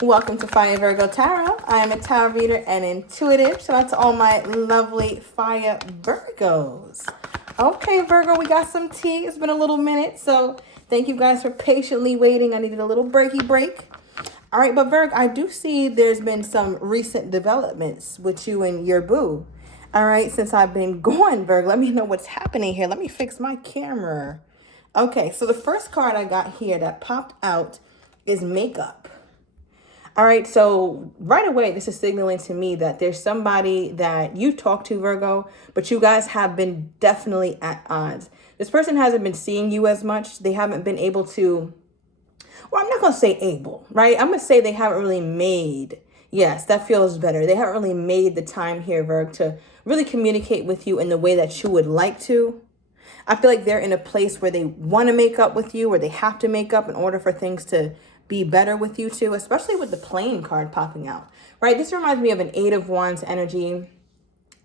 Welcome to Fire Virgo Tarot. I am a tarot reader and intuitive. Shout out to all my lovely Fire Virgos. Okay, Virgo, we got some tea. It's been a little minute, so thank you guys for patiently waiting. I needed a little breaky break. All right, but Virgo, I do see there's been some recent developments with you and your boo. All right, since I've been gone, Virgo, let me know what's happening here. Let me fix my camera. Okay, so the first card I got here that popped out is makeup. All right, so right away, this is signaling to me that there's somebody that you talk to, Virgo, but you guys have been definitely at odds. This person hasn't been seeing you as much. They haven't been able to, well, I'm not going to say able, right? I'm going to say they haven't really made, yes, that feels better. They haven't really made the time here, Virgo, to really communicate with you in the way that you would like to. I feel like they're in a place where they want to make up with you, or they have to make up in order for things to be better with you too, especially with the plane card popping out, right? This reminds me of an Eight of Wands energy.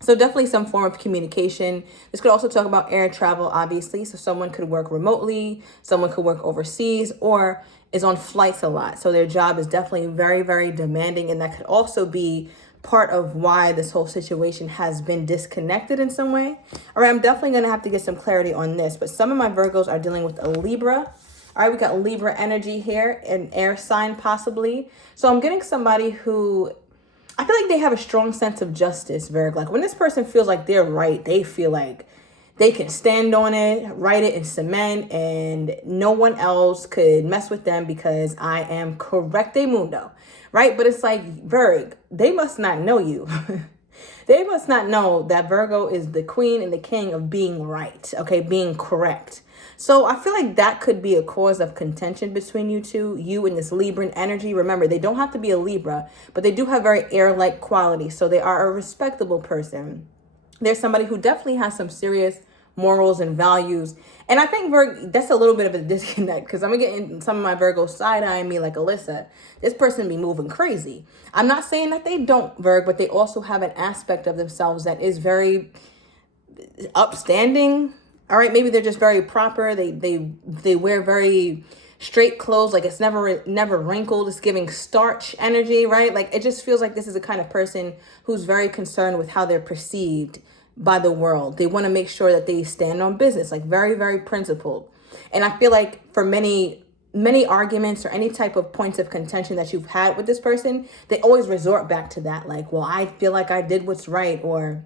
So definitely some form of communication. This could also talk about air travel, obviously. So someone could work remotely, someone could work overseas, or is on flights a lot. So their job is definitely very, very demanding. And that could also be part of why this whole situation has been disconnected in some way. All right, I'm definitely going to have to get some clarity on this. But some of my Virgos are dealing with a Libra. All right, we got Libra energy here, an air sign possibly. So I'm getting somebody who, I feel like they have a strong sense of justice, Virgo. Like when this person feels like they're right, they feel like they can stand on it, write it in cement, and no one else could mess with them because I am correcte mundo, right? But it's like, Virgo, they must not know you. They must not know that Virgo is the queen and the king of being right, okay, being correct. So I feel like that could be a cause of contention between you two, you and this Libran energy. Remember, they don't have to be a Libra, but they do have very air-like qualities. So they are a respectable person. There's somebody who definitely has some serious morals and values. And I think that's a little bit of a disconnect, because I'm getting some of my Virgos side-eyeing me like, Alyssa, this person be moving crazy. I'm not saying that they don't, Virgo, but they also have an aspect of themselves that is very upstanding. All right, maybe they're just very proper. They wear very straight clothes, like it's never wrinkled. It's giving starch energy, right? Like it just feels like this is the kind of person who's very concerned with how they're perceived by the world. They want to make sure that they stand on business, like very, very principled. And I feel like for many arguments or any type of points of contention that you've had with this person, they always resort back to that. Like, well, I feel like I did what's right, or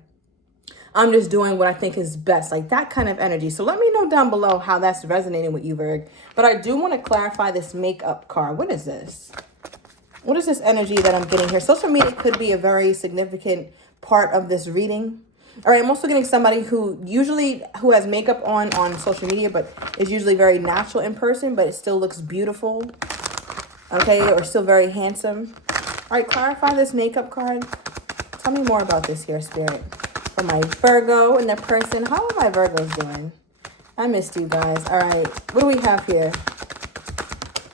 I'm just doing what I think is best, like that kind of energy. So let me know down below how that's resonating with you, Virg. But I do want to clarify this makeup card. What is this? What is this energy that I'm getting here? Social media could be a very significant part of this reading. All right, I'm also getting somebody who has makeup on social media, but is usually very natural in person, but it still looks beautiful. Okay, or still very handsome. All right, clarify this makeup card. Tell me more about this here, Spirit. For my Virgo and their person. How are my Virgos doing? I missed you guys. All right. What do we have here?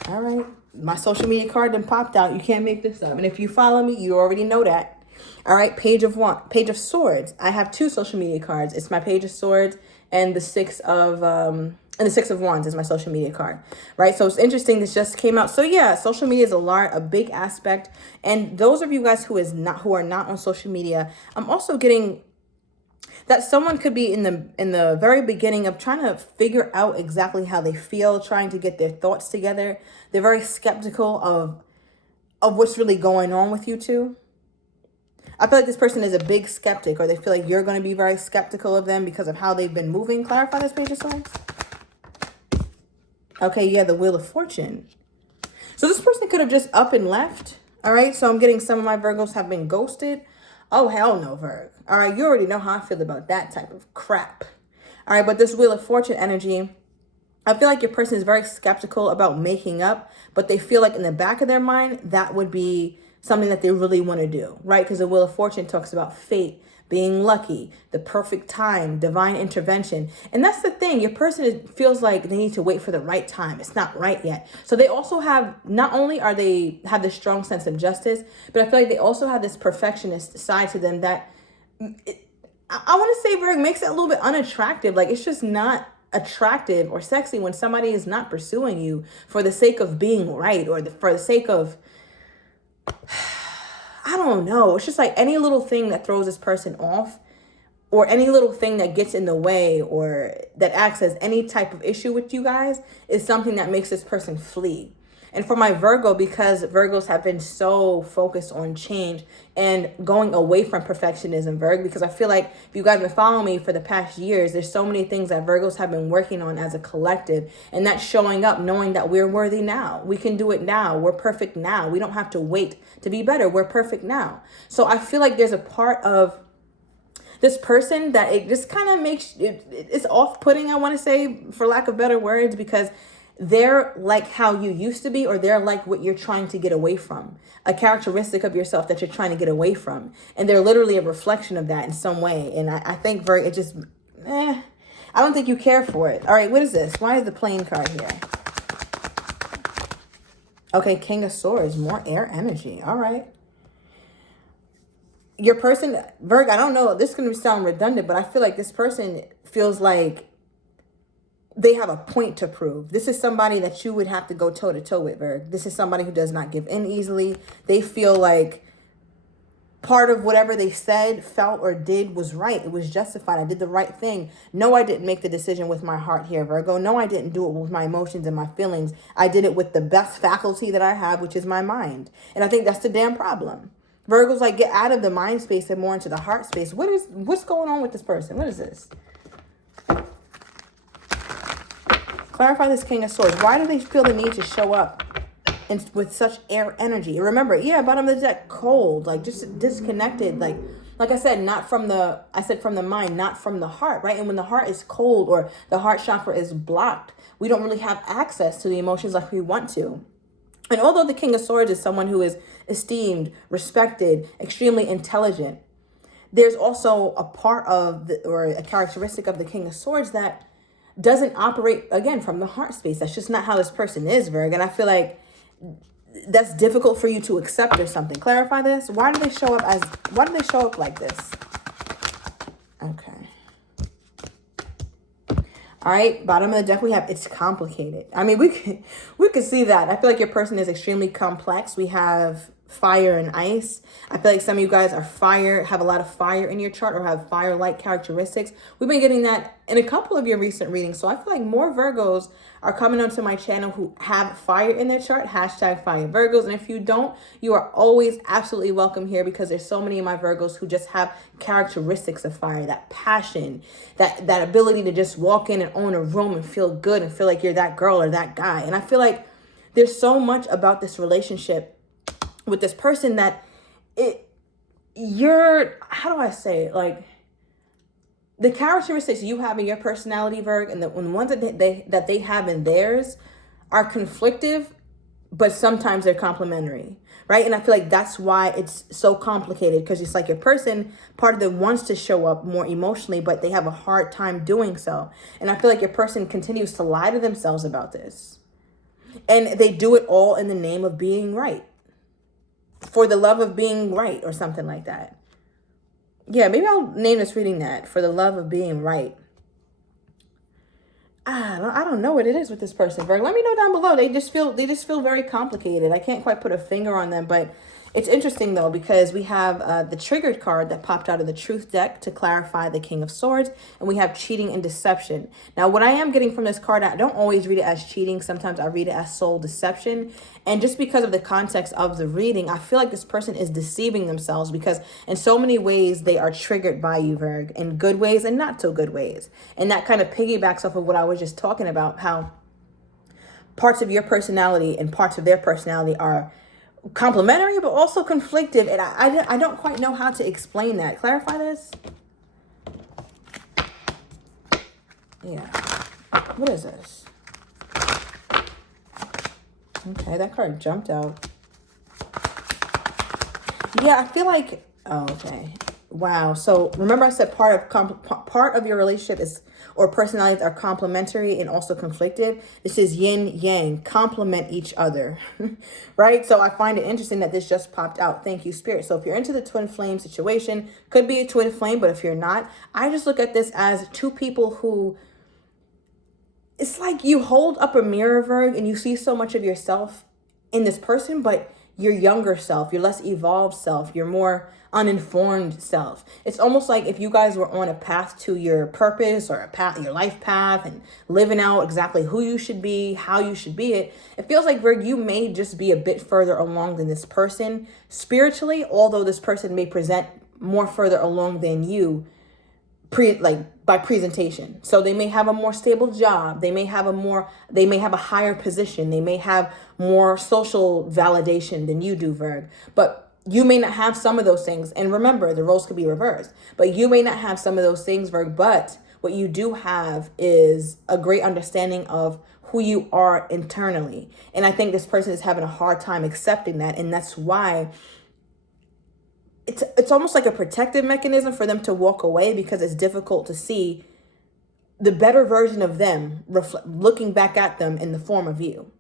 All right. My social media card then popped out. You can't make this up. And if you follow me, you already know that. All right. Page of Swords. I have two social media cards. It's my Page of Swords and the Six of Wands is my social media card, right? So it's interesting. This just came out. So yeah, social media is a big aspect. And those of you guys who are not on social media, I'm also getting that someone could be in the very beginning of trying to figure out exactly how they feel, trying to get their thoughts together. They're very skeptical of what's really going on with you two. I feel like this person is a big skeptic, or they feel like you're going to be very skeptical of them because of how they've been moving. Clarify this, Page of Swords. Okay, yeah, the Wheel of Fortune. So this person could have just up and left. All right, so I'm getting some of my Virgos have been ghosted. Oh, hell no, Virg. All right, you already know how I feel about that type of crap. All right, but this Wheel of Fortune energy, I feel like your person is very skeptical about making up, but they feel like in the back of their mind, that would be something that they really want to do, right? Because the Wheel of Fortune talks about fate, being lucky, the perfect time, divine intervention. And that's the thing. Your person feels like they need to wait for the right time. It's not right yet. So they also have, not only have this strong sense of justice, but I feel like they also have this perfectionist side to them that I want to say, Virg, makes it a little bit unattractive. Like it's just not attractive or sexy when somebody is not pursuing you for the sake of being right, or for the sake of I don't know. It's just like any little thing that throws this person off, or any little thing that gets in the way or that acts as any type of issue with you guys is something that makes this person flee. And for my Virgo, because Virgos have been so focused on change and going away from perfectionism, Virgo, because I feel like if you guys have been following me for the past years, there's so many things that Virgos have been working on as a collective, and that's showing up knowing that we're worthy now. We can do it now. We're perfect now. We don't have to wait to be better. We're perfect now. So I feel like there's a part of this person that it just kind of makes it's off-putting, I want to say, for lack of better words, because they're like how you used to be, or they're like what you're trying to get away from, a characteristic of yourself that you're trying to get away from, and they're literally a reflection of that in some way. And I think it just I don't think you care for it. All right, what is this? Why is the plane card here? Okay, King of Swords, more air energy. All right. Your person, Virg, I don't know, this is going to sound redundant, but I feel like this person feels like they have a point to prove. This is somebody that you would have to go toe to toe with, Virg. This is somebody who does not give in easily. They feel like part of whatever they said, felt, or did was right. It was justified. I did the right thing. No, I didn't make the decision with my heart here, Virgo. No, I didn't do it with my emotions and my feelings. I did it with the best faculty that I have, which is my mind. And I think that's the damn problem. Virgos, like, get out of the mind space and more into the heart space. What's going on with this person? What is this? Clarify this King of Swords. Why do they feel the need to show up with such air energy? Remember, yeah, bottom of the deck, cold, like just disconnected. Like I said, from the mind, not from the heart, right? And when the heart is cold or the heart chakra is blocked, we don't really have access to the emotions like we want to. And although the King of Swords is someone who is esteemed, respected, extremely intelligent, there's also a part of or a characteristic of the King of Swords that doesn't operate, again, from the heart space. That's just not how this person is, Virg. And I feel like that's difficult for you to accept or something. Clarify this. Why do they show up like this? Okay. All right, bottom of the deck we have, it's complicated. I mean, we could see that. I feel like your person is extremely complex. We have fire and ice. I feel like some of you guys are fire, have a lot of fire in your chart, or have fire-like characteristics. We've been getting that in a couple of your recent readings. So I feel like more Virgos are coming onto my channel who have fire in their chart. Hashtag fire Virgos. And if you don't, you are always absolutely welcome here, because there's so many of my Virgos who just have characteristics of fire, that passion, that ability to just walk in and own a room and feel good and feel like you're that girl or that guy. And I feel like there's so much about this relationship with this person that how do I say it? Like, the characteristics you have in your personality, Virg, and the ones that they have in theirs are conflictive, but sometimes they're complementary, right? And I feel like that's why it's so complicated, because it's like your person, part of them wants to show up more emotionally, but they have a hard time doing so. And I feel like your person continues to lie to themselves about this. And they do it all in the name of being right. For the love of being right, or something like that. Yeah, maybe I'll name this reading that, for the love of being right. I don't know what it is with this person, Virg. Let me know down below. They just feel very complicated. I can't quite put a finger on them, but it's interesting though, because we have the triggered card that popped out of the truth deck to clarify the King of Swords, and we have cheating and deception. Now, what I am getting from this card, I don't always read it as cheating. Sometimes I read it as soul deception. And just because of the context of the reading, I feel like this person is deceiving themselves, because in so many ways they are triggered by you, Virg, in good ways and not so good ways. And that kind of piggybacks off of what I was just talking about, how parts of your personality and parts of their personality are complementary, but also conflictive. And I don't quite know how to explain that. Clarify this. Yeah. What is this? Okay, that card jumped out. Yeah, I feel like, oh, okay. Wow. So remember I said part of your relationship is, or personalities are complementary and also conflictive. This is yin yang, complement each other, right? So I find it interesting that this just popped out. Thank you, Spirit. So if you're into the twin flame situation, could be a twin flame, but if you're not, I just look at this as two people who, it's like you hold up a mirror, Virg, and you see so much of yourself in this person, but your younger self, your less evolved self, your more uninformed self. It's almost like if you guys were on a path to your purpose or a path, your life path, and living out exactly who you should be, how you should be it feels like, Virg, you may just be a bit further along than this person spiritually, although this person may present more further along than you by presentation. So they may have a more stable job. They may have a higher position. They may have more social validation than you do, Virg. But you may not have some of those things. And remember, the roles could be reversed. But you may not have some of those things, Virg. But what you do have is a great understanding of who you are internally. And I think this person is having a hard time accepting that. And that's why it's almost like a protective mechanism for them to walk away, because it's difficult to see the better version of them looking back at them in the form of you.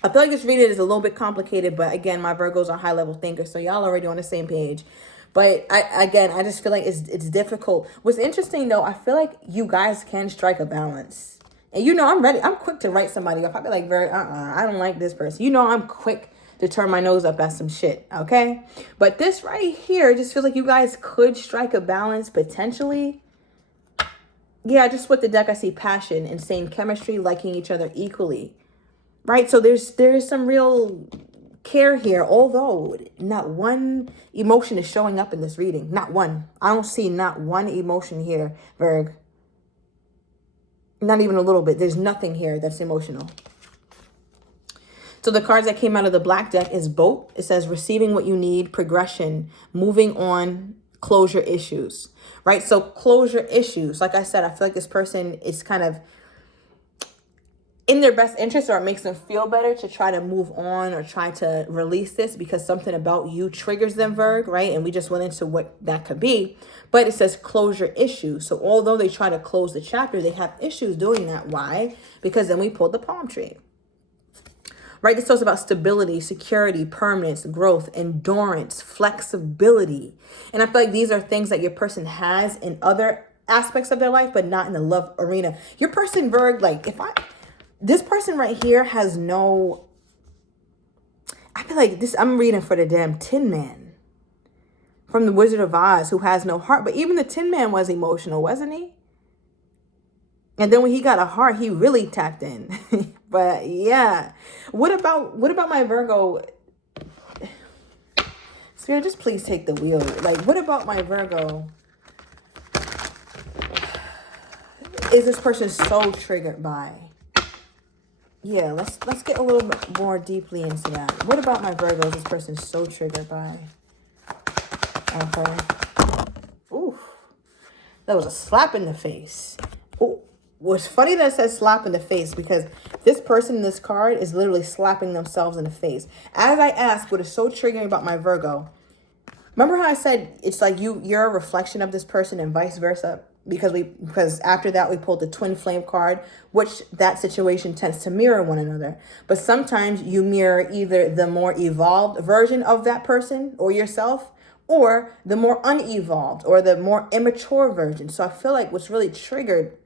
I feel like this reading is a little bit complicated, but again, my Virgos are high level thinkers, so y'all already on the same page. But I just feel like it's difficult. What's interesting though, I feel like you guys can strike a balance. And I'm ready. I'm quick to write somebody off. I'd be like, I don't like this person. I'm quick to turn my nose up at some shit, okay? But this right here just feels like you guys could strike a balance potentially. Yeah, just with the deck, I see passion, insane chemistry, liking each other equally, right? So there's some real care here, although not one emotion is showing up in this reading. Not one. I don't see not one emotion here, Virg. Not even a little bit. There's nothing here that's emotional. So the cards that came out of the black deck is boat. It says receiving what you need, progression, moving on, closure issues, right? So closure issues, like I said, I feel like this person is kind of in their best interest, or it makes them feel better to try to move on or try to release this because something about you triggers them, Virg, right? And we just went into what that could be. But it says closure issues. So although they try to close the chapter, they have issues doing that. Why? Because then we pulled the palm tree. Right, this talks about stability, security, permanence, growth, endurance, flexibility. And I feel like these are things that your person has in other aspects of their life, but not in the love arena. Your person, Virg, this person right here has no, I feel like this, I'm reading for the damn Tin Man from the Wizard of Oz, who has no heart. But even the Tin Man was emotional, wasn't he? And then when he got a heart, he really tapped in. But yeah, what about my Virgo? Spirit, just please take the wheel. What about my Virgo? Is this person so triggered by? Yeah, let's get a little bit more deeply into that. What about my Virgo? Is this person so triggered by? Okay. Ooh, that was a slap in the face. Ooh. What's funny that it says slap in the face, because this person in this card is literally slapping themselves in the face. As I asked, what is so triggering about my Virgo, remember how I said it's like you're a reflection of this person and vice versa? Because after that we pulled the twin flame card, which that situation tends to mirror one another. But sometimes you mirror either the more evolved version of that person or yourself, or the more unevolved or the more immature version. So I feel like what's really triggered,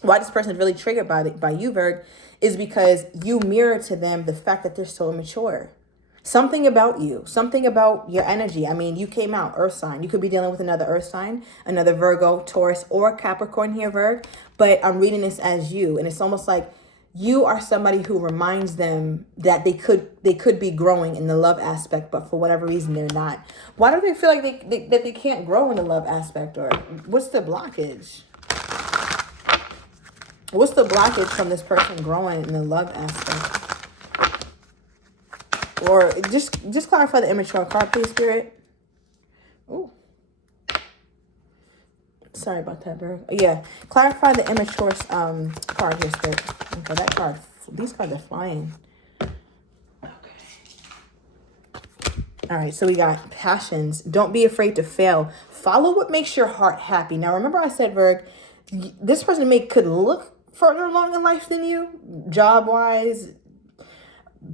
why this person is really triggered by you, Virg, is because you mirror to them the fact that they're so immature. Something about you, something about your energy. I mean, you came out earth sign. You could be dealing with another earth sign, another Virgo, Taurus, or Capricorn here, Virg. But I'm reading this as you. And it's almost like you are somebody who reminds them that they could be growing in the love aspect, but for whatever reason, they're not. Why do they feel like that they can't grow in the love aspect? Or what's the blockage? What's the blockage from this person growing in the love aspect? Or just clarify the immature card, please, Spirit. Ooh. Sorry about that, Virgo. Yeah, clarify the immature card here, Spirit. Okay, that card. These cards are flying. Okay. All right, so we got passions. Don't be afraid to fail. Follow what makes your heart happy. Now, remember I said, Virg, this person could look further along in life than you, job-wise.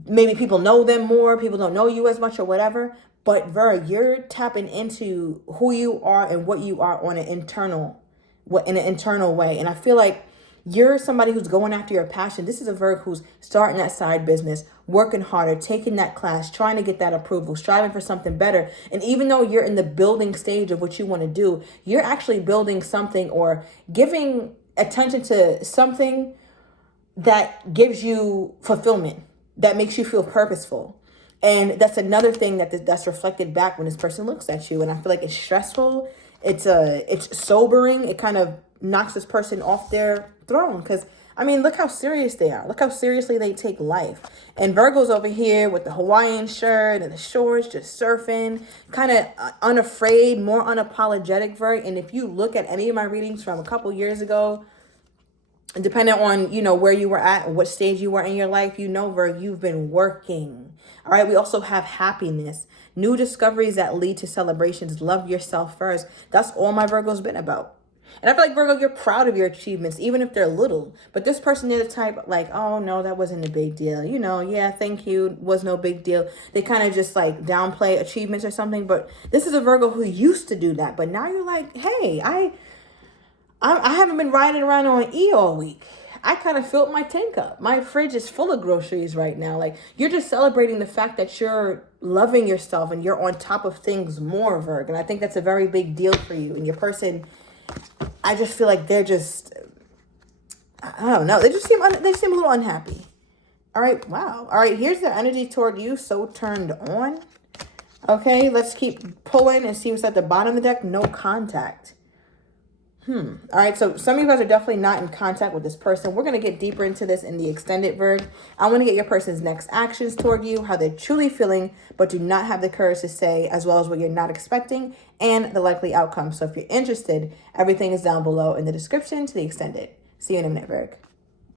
Maybe people know them more. People don't know you as much or whatever. But Virg, you're tapping into who you are and what you are on in an internal way. And I feel like You're somebody who's going after your passion. This is a Virgo who's starting that side business, working harder, taking that class, trying to get that approval, striving for something better. And even though you're in the building stage of what you want to do, you're actually building something or giving attention to something that gives you fulfillment, that makes you feel purposeful. And that's another thing that's reflected back when this person looks at you. And I feel like it's stressful. It's sobering. It kind of knocks this person off their throne. Because, I mean, look how serious they are. Look how seriously they take life. And Virgo's over here with the Hawaiian shirt and the shorts, just surfing, kind of unafraid, more unapologetic, Virgo. And if you look at any of my readings from a couple years ago, depending on, you know, where you were at, what stage you were in your life, you know, Virgo, you've been working. All right. We also have happiness, new discoveries that lead to celebrations. Love yourself first. That's all my Virgo's been about. And I feel like, Virgo, you're proud of your achievements, even if they're little. But this person is the type like, oh, no, that wasn't a big deal. You know, yeah, thank you. Was no big deal. They kind of just like downplay achievements or something. But this is a Virgo who used to do that. But now you're like, hey, I haven't been riding around on E all week. I kind of filled my tank up. My fridge is full of groceries right now. Like, you're just celebrating the fact that you're loving yourself and you're on top of things more, Virgo. And I think that's a very big deal for you. And your person, I just feel like they're just, I don't know. They seem a little unhappy. All right. Wow. All right. Here's their energy toward you. So turned on. Okay. Let's keep pulling and see what's at the bottom of the deck. No contact. All right, so some of you guys are definitely not in contact with this person. We're going to get deeper into this in the extended Virgo. I want to get your person's next actions toward you, how they're truly feeling, but do not have the courage to say, as well as what you're not expecting, and the likely outcome. So if you're interested, everything is down below in the description to the extended. See you in a minute, Virgo.